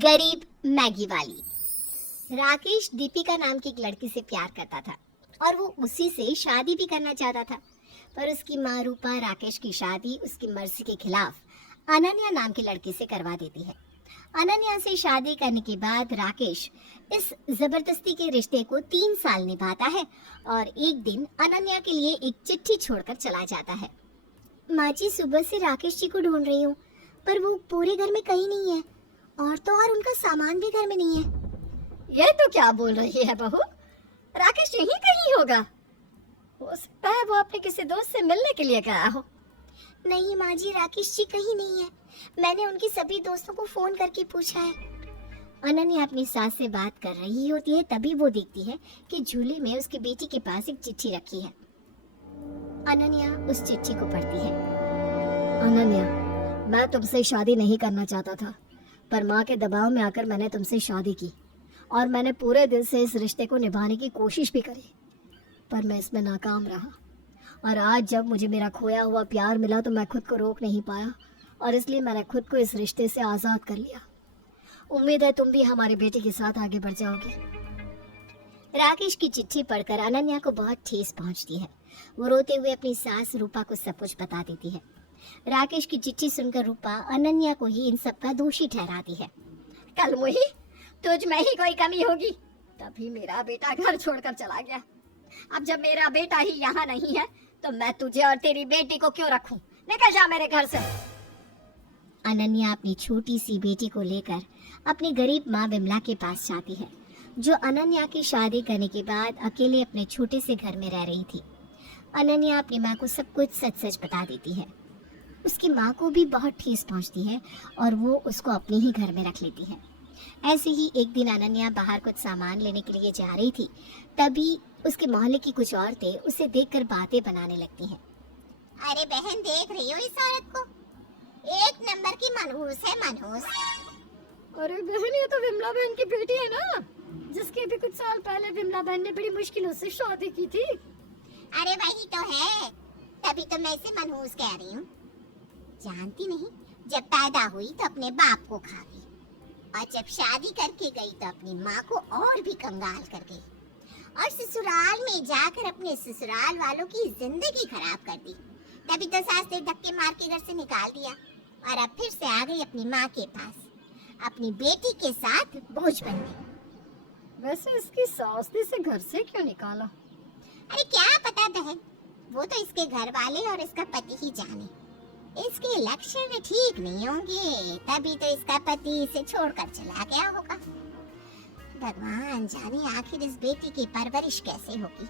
गरीब मैगी वाली। राकेश दीपिका नाम की एक लड़की से प्यार करता था और वो उसी से शादी भी करना चाहता था, पर उसकी माँ रूपा राकेश की शादी उसकी मर्जी के खिलाफ अनन्या नाम की लड़की से करवा देती है। अनन्या से शादी करने के बाद राकेश इस जबरदस्ती के रिश्ते को 3 साल निभाता है और एक दिन अनन्या के लिए एक चिट्ठी छोड़कर चला जाता है। माँ जी, सुबह से राकेश जी को ढूंढ रही हूँ, पर वो पूरे घर में कहीं नहीं है और तो और उनका सामान भी घर में नहीं है। ये तो क्या बोल रही है बहू? राकेश यहीं कहीं होगा। हो सकता है वो अपने किसी दोस्त से मिलने के लिए गया हो। नहीं माँ जी, राकेश जी कहीं नहीं है। मैंने उनके सभी दोस्तों को फोन करके पूछा है। अनन्या अपनी सास से बात कर रही होती है, तभी वो देखती है कि झूले में उसकी बेटी के पास एक चिट्ठी रखी है। अनन्या उस चिट्ठी को पढ़ती है। अनन्या, मैं तुमसे शादी नहीं करना चाहता था, पर माँ के दबाव में आकर मैंने तुमसे शादी की और मैंने पूरे दिल से इस रिश्ते को निभाने की कोशिश भी करी, पर मैं इसमें नाकाम रहा। और आज जब मुझे मेरा खोया हुआ प्यार मिला तो मैं खुद को रोक नहीं पाया और इसलिए मैंने खुद को इस रिश्ते से आज़ाद कर लिया। उम्मीद है तुम भी हमारे बेटे के साथ आगे बढ़ जाओगे। राकेश की चिट्ठी पढ़कर अनन्या को बहुत ठेस पहुंचती है। वो रोते हुए अपनी सास रूपा को सब कुछ बता देती है। राकेश की चिट्ठी सुनकर रूपा अनन्या को ही इन सब का दोषी ठहराती है। कल मुही, तुझ में ही कोई कमी होगी, तभी मेरा बेटा घर छोड़कर चला गया। अब जब मेरा बेटा ही यहाँ नहीं है तो मैं तुझे और तेरी बेटी को क्यों रखूं? निकल जा मेरे घर से। अनन्या अपनी छोटी सी बेटी को लेकर अपनी गरीब माँ विमला के पास जाती है, जो अनन्या की शादी करने के बाद अकेले अपने छोटे से घर में रह रही थी। अनन्या अपनी माँ को सब कुछ सच सच बता देती है। उसकी माँ को भी बहुत ठेस पहुंचती है और वो उसको अपने ही घर में रख लेती है। ऐसे ही एक दिन अनन्या बाहर कुछ सामान लेने के लिए जा रही थी, तभी उसके मोहल्ले की कुछ औरतें उसे देखकर बातें बनाने लगती हैं। अरे बहन, देख रही हो इस औरत को? एक नंबर की मनहूस है, मनहूस। अरे बहन, ये तो विमला बहन की बेटी है ना, जिसके भी कुछ साल पहले विमला बहन ने बड़ी मुश्किलों से शादी की थी। अरे वही तो है, तभी तो मैं इसे मनहूस कह रही हूँ। जानती नहीं, जब पैदा हुई तो अपने बाप को खा गई और जब शादी करके गई तो अपनी माँ को और भी कंगाल कर गई और ससुराल में जाकर अपने ससुराल वालों की जिंदगी खराब कर दी। तभी तो सास ने धक्के मार के घर से निकाल दिया और अब फिर से आ गई अपनी माँ के पास, अपनी बेटी के साथ बोझ बन गई। वैसे इसकी सास ने इसे घर से क्यों निकाला? अरे क्या पता बहन, वो तो इसके घर वाले और इसका पति ही जाने। इसके लक्षण ठीक नहीं होंगे, तभी तो इसका पति इसे छोड़कर चला गया होगा। भगवान जाने आखिर इस बेटी की परवरिश कैसे होगी।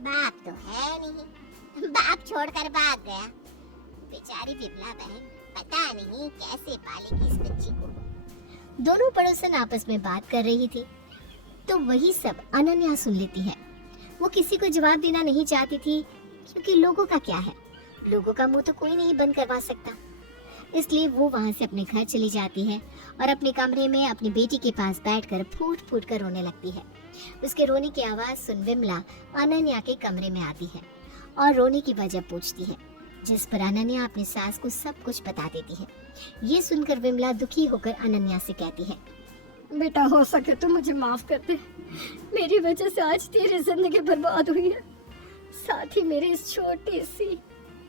बाप तो है नहीं, बाप छोड़कर भाग गया। बेचारी विमला बहन पता नहीं कैसे पालेगी इस बच्ची को। दोनों पड़ोसन आपस में बात कर रही थी, तो वही सब अनन्या सुन लेती है। वो किसी को जवाब देना नहीं चाहती थी, क्योंकि लोगों का क्या है, लोगों का मुंह तो कोई नहीं बंद करवा सकता। इसलिए वो वहाँ से अपने घर चली जाती है और अपने कमरे में अपनी बेटी के पास बैठकर फूट फूट कर रोने लगती है। उसके रोने की आवाज़ सुन विमला अनन्या के कमरे में आती है और रोने की वजह पूछती है, जिस पर अनन्या अपनी सास को सब कुछ बता देती है। ये सुनकर विमला दुखी होकर अनन्या से कहती है, बेटा, हो सके तो मुझे माफ कर दे। मेरी वजह से आज तेरी जिंदगी बर्बाद हुई है, साथ ही मेरी इस छोटी सी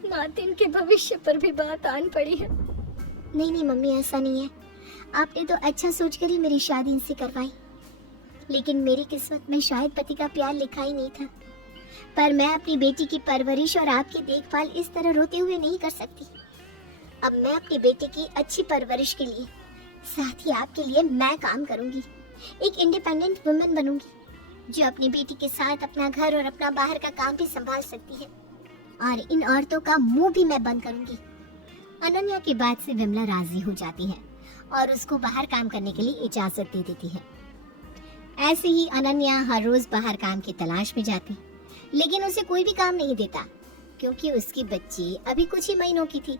नातिन के भविष्य पर भी बात आन पड़ी है। नहीं नहीं मम्मी, ऐसा नहीं है। आपने तो अच्छा सोचकर ही मेरी शादी इनसे करवाई, लेकिन मेरी किस्मत में शायद पति का प्यार लिखा ही नहीं था। पर मैं अपनी बेटी की परवरिश और आपकी देखभाल इस तरह रोते हुए नहीं कर सकती। अब मैं अपनी बेटी की अच्छी परवरिश के लिए, साथ ही आपके लिए मैं काम करूंगी। एक इंडिपेंडेंट वुमेन बनूंगी, जो अपनी बेटी के साथ अपना घर और अपना बाहर का काम भी संभाल सकती है, और इन औरतों का मुंह भी मैं बंद करूंगी। अनन्या की बात से विमला राजी हो जाती है और उसको बाहर काम करने के लिए इजाजत दे देती है। ऐसे ही अनन्या हर रोज बाहर काम की तलाश में जाती, लेकिन उसे कोई भी काम नहीं देता, क्योंकि उसकी बच्ची अभी कुछ ही महीनों की थी।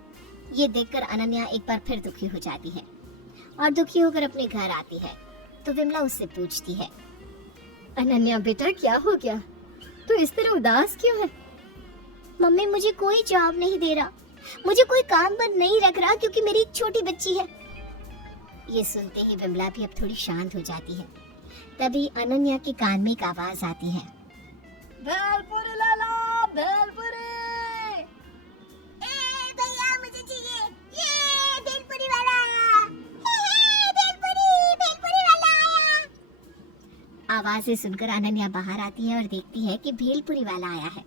ये देखकर अनन्या एक बार फिर दुखी हो जाती है और दुखी होकर अपने घर आती है। तो विमला उससे पूछती है, अनन्या बेटा, क्या हो गया? तू इस तरह उदास क्यों है? मम्मी, मुझे कोई जॉब नहीं दे रहा, मुझे कोई काम पर नहीं रख रहा, क्योंकि मेरी एक छोटी बच्ची है। ये सुनते ही विमला भी अब थोड़ी शांत हो जाती है। तभी अनन्या के कान में एक आवाज आती है। भेलपुरी ले लो, भेलपुरी। ए भैया मुझे चाहिए, ये भेलपुरी वाला आया, हे भेलपुरी वाला आया। आवाजें सुनकर अनन्या बाहर आती है और देखती है कि भेलपुरी वाला आया है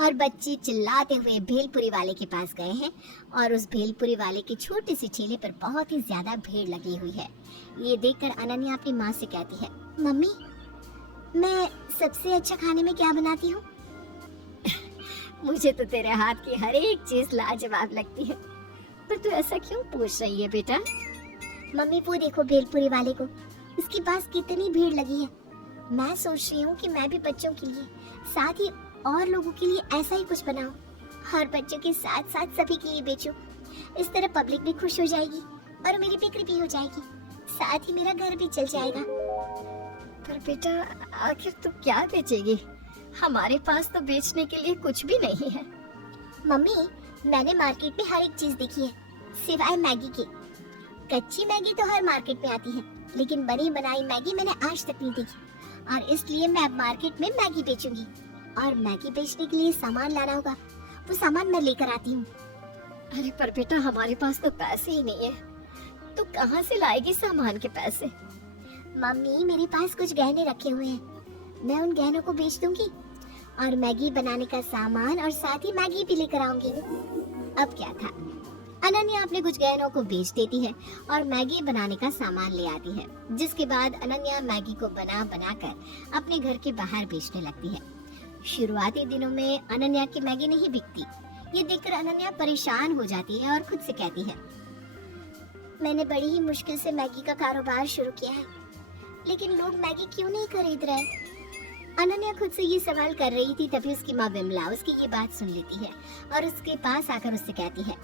और बच्चे चिल्लाते हुए भेलपुरी वाले के पास गए हैं और उस भेलपुरी वाले के छोटे से ठेले पर बहुत ही ज्यादा भीड़ लगी हुई है। ये देखकर अनन्या अपनी माँ से कहती है, मम्मी मैं सबसे अच्छा खाने में क्या बनाती हूँ? मुझे तो तेरे हाथ की हर एक चीज लाजवाब लगती है, पर तू ऐसा क्यों पूछ रही है बेटा? मम्मी वो देखो भेलपुरी वाले को, उसके पास कितनी भीड़ लगी है। मैं सोच रही हूँ कि मैं भी बच्चों के लिए साथ ही और लोगों के लिए ऐसा ही कुछ बनाऊं और बच्चों के साथ साथ सभी के लिए बेचूं। इस तरह पब्लिक भी खुश हो जाएगी और मेरी बिक्री भी हो जाएगी, साथ ही मेरा घर भी चल जाएगा। पर बेटा आखिर तू क्या बेचेगी? हमारे पास तो बेचने के लिए कुछ भी नहीं है। मम्मी मैंने मार्केट में हर एक चीज देखी है सिवाय मैगी के। कच्ची मैगी तो हर मार्केट में आती है, लेकिन बनी बनाई मैगी मैंने आज तक नहीं देखी और इसलिए मैं अब मार्केट में मैगी बेचूंगी और मैगी बेचने के लिए सामान लाना होगा, वो सामान मैं लेकर आती हूँ। अरे पर बेटा हमारे पास तो पैसे ही नहीं है, तू कहाँ से लाएगी सामान के पैसे? मम्मी मेरे पास कुछ गहने रखे हुए हैं, मैं उन गहनों को बेच दूंगी और मैगी बनाने का सामान और साथ ही मैगी भी लेकर आऊंगी। अब क्या था, अनन्या अपने कुछ गहनों को बेच देती है और मैगी बनाने का सामान ले आती है, जिसके बाद अनन्या मैगी को बना कर अपने घर के बाहर बेचने लगती है। शुरुआती दिनों में अनन्या की मैगी नहीं बिकती। ये देखकर अनन्या परेशान हो जाती है और खुद से कहती है, मैंने बड़ी ही मुश्किल से मैगी का कारोबार शुरू किया है, लेकिन लोग मैगी क्यों नहीं खरीद रहे? अनन्या खुद से ये सवाल कर रही थी, तभी उसकी माँ विमला उसकी ये बात सुन लेती है और उसके पास आकर उससे कहती है,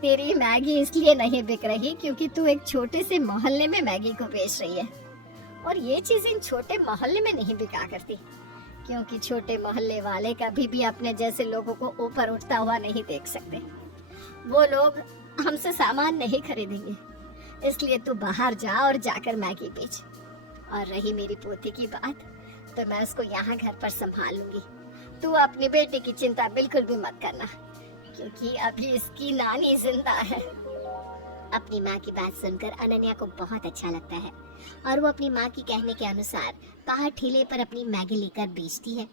तेरी मैगी इसलिए नहीं बिक रही क्योंकि तू एक छोटे से मोहल्ले में मैगी को बेच रही है, और ये चीज इन छोटे मोहल्ले में नहीं बिका करती, क्योंकि छोटे मोहल्ले वाले कभी भी अपने जैसे लोगों को ऊपर उठता हुआ नहीं देख सकते। वो लोग हमसे सामान नहीं खरीदेंगे, इसलिए तू बाहर जा और जाकर मैगी बेच। और रही मेरी पोती की बात, तो मैं उसको यहाँ घर पर संभाल लूंगी। तू अपनी बेटी की चिंता बिल्कुल भी मत करना, क्योंकि अभी इसकी नानी जिंदा है। अपनी माँ की बात सुनकर अनन्या को बहुत अच्छा लगता है और वो अपनी माँ की कहने के अनुसार बाहर ठेले पर अपनी मैगी लेकर बेचती है।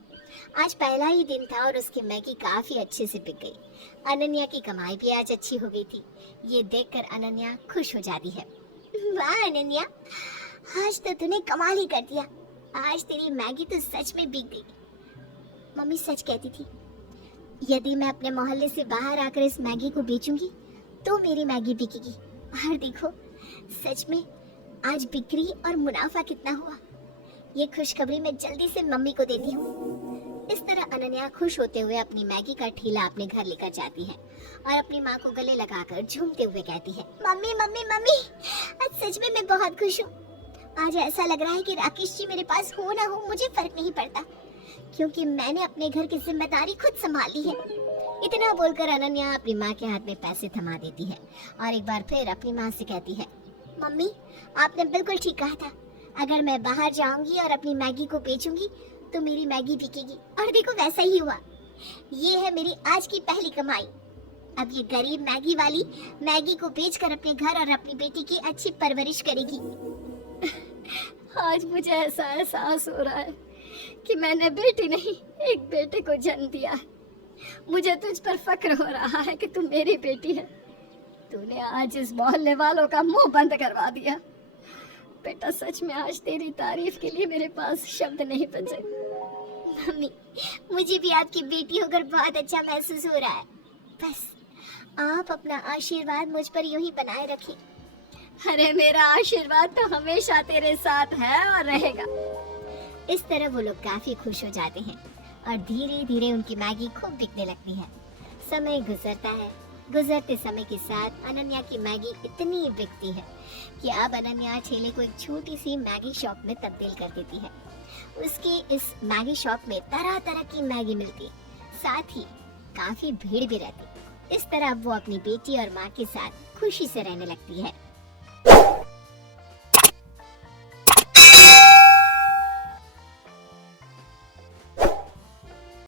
आज पहला ही दिन था और उसकी मैगी काफी अच्छे से बिक गई। अनन्या की कमाई भी आज अच्छी हो गई थी। ये देखकर अनन्या खुश हो जाती है। वाह अनन्या, आज तो तूने कमाल ही कर दिया, आज तेरी मैगी तो सच में बिक गई। मम्मी सच कहती थी, यदि मैं अपने मोहल्ले से बाहर आकर इस मैगी को बेचूंगी तो मेरी मैगी बिकेगी। और देखो सच में आज बिक्री और मुनाफा कितना हुआ। ये खुशखबरी मैं जल्दी से मम्मी को देती हूँ। इस तरह अनन्या खुश होते हुए अपनी मैगी का ठेला अपने घर लेकर जाती है और अपनी माँ को गले लगाकर झूमते हुए कहती है, मम्मी मम्मी मम्मी, आज सच में मैं बहुत खुश हूँ। आज ऐसा लग रहा है कि राकेश जी मेरे पास हो ना हो मुझे फर्क नहीं पड़ता, क्योंकि मैंने अपने घर की जिम्मेदारी खुद संभाल ली है। इतना बोलकर अनन्या अपनी माँ के हाथ में पैसे थमा देती है और एक बार फिर अपनी माँ से कहती है, मम्मी आपने बिल्कुल ठीक कहा था, अगर मैं बाहर जाऊंगी और अपनी मैगी को बेचूंगी तो मेरी मैगी बिकेगी। और देखो वैसा ही हुआ। ये है मेरी आज की पहली कमाई। अब ये गरीब मैगी वाली मैगी को बेचकर अपने घर और अपनी बेटी की अच्छी परवरिश करेगी। आज मुझे ऐसा एहसास हो रहा है कि मैंने बेटी नहीं एक बेटे को जन्म दिया है। मुझे तुझ पर फक्र हो रहा है कि तू मेरी बेटी है। तूने आज इस मोहल्ले वालों का मुंह बंद करवा दिया। बेटा सच में आज तेरी तारीफ के लिए मेरे पास शब्द नहीं बचे। मम्मी मुझे भी आपकी बेटी होकर बहुत अच्छा महसूस हो रहा है। बस आप अपना आशीर्वाद मुझ पर यूं ही बनाए रखिए। अरे मेरा आशीर्वाद तो हमेशा तेरे साथ है और रहेगा। इस तरह वो लोग काफी खुश हो जाते हैं और धीरे धीरे उनकी मैगी खूब बिकने लगती है। समय गुजरता है। गुजरते समय के साथ अनन्या की मैगी इतनी बिकती है कि अब अनन्या ठेले को एक छोटी सी मैगी शॉप में तब्दील कर देती है। उसकी इस मैगी शॉप में तरह तरह की मैगी मिलती, साथ ही काफी भीड़ भी रहती। इस तरह वो अपनी बेटी और माँ के साथ खुशी से रहने लगती है।